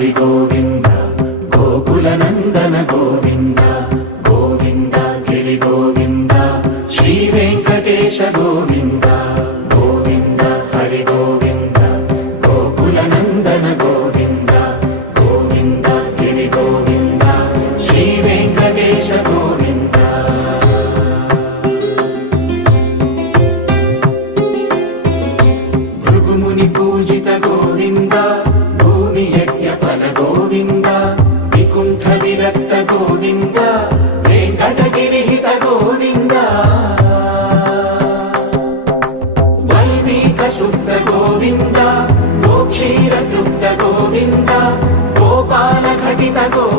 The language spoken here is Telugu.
హరి గోవింద గోకుల నందన గోవింద గోవింద గిరి గోవింద శ్రీ వెంకటేశ గోవింద గోవింద హరి గోవింద గోకుల నందన గోవింద గోవింద గిరి గోవింద శ్రీ వెంకటేశ గోవింద భృగుముని పూజిత గోవింద భూమి యజ్ఞ ఫల గోవింద వికుంఠ విరక్త గోవింద వెంకటగిరిహిత గోవింద వల్మీక శుద్ధ గోవింద గోక్షీర తృప్త గోవింద గోపాల ఘటిత గోవింద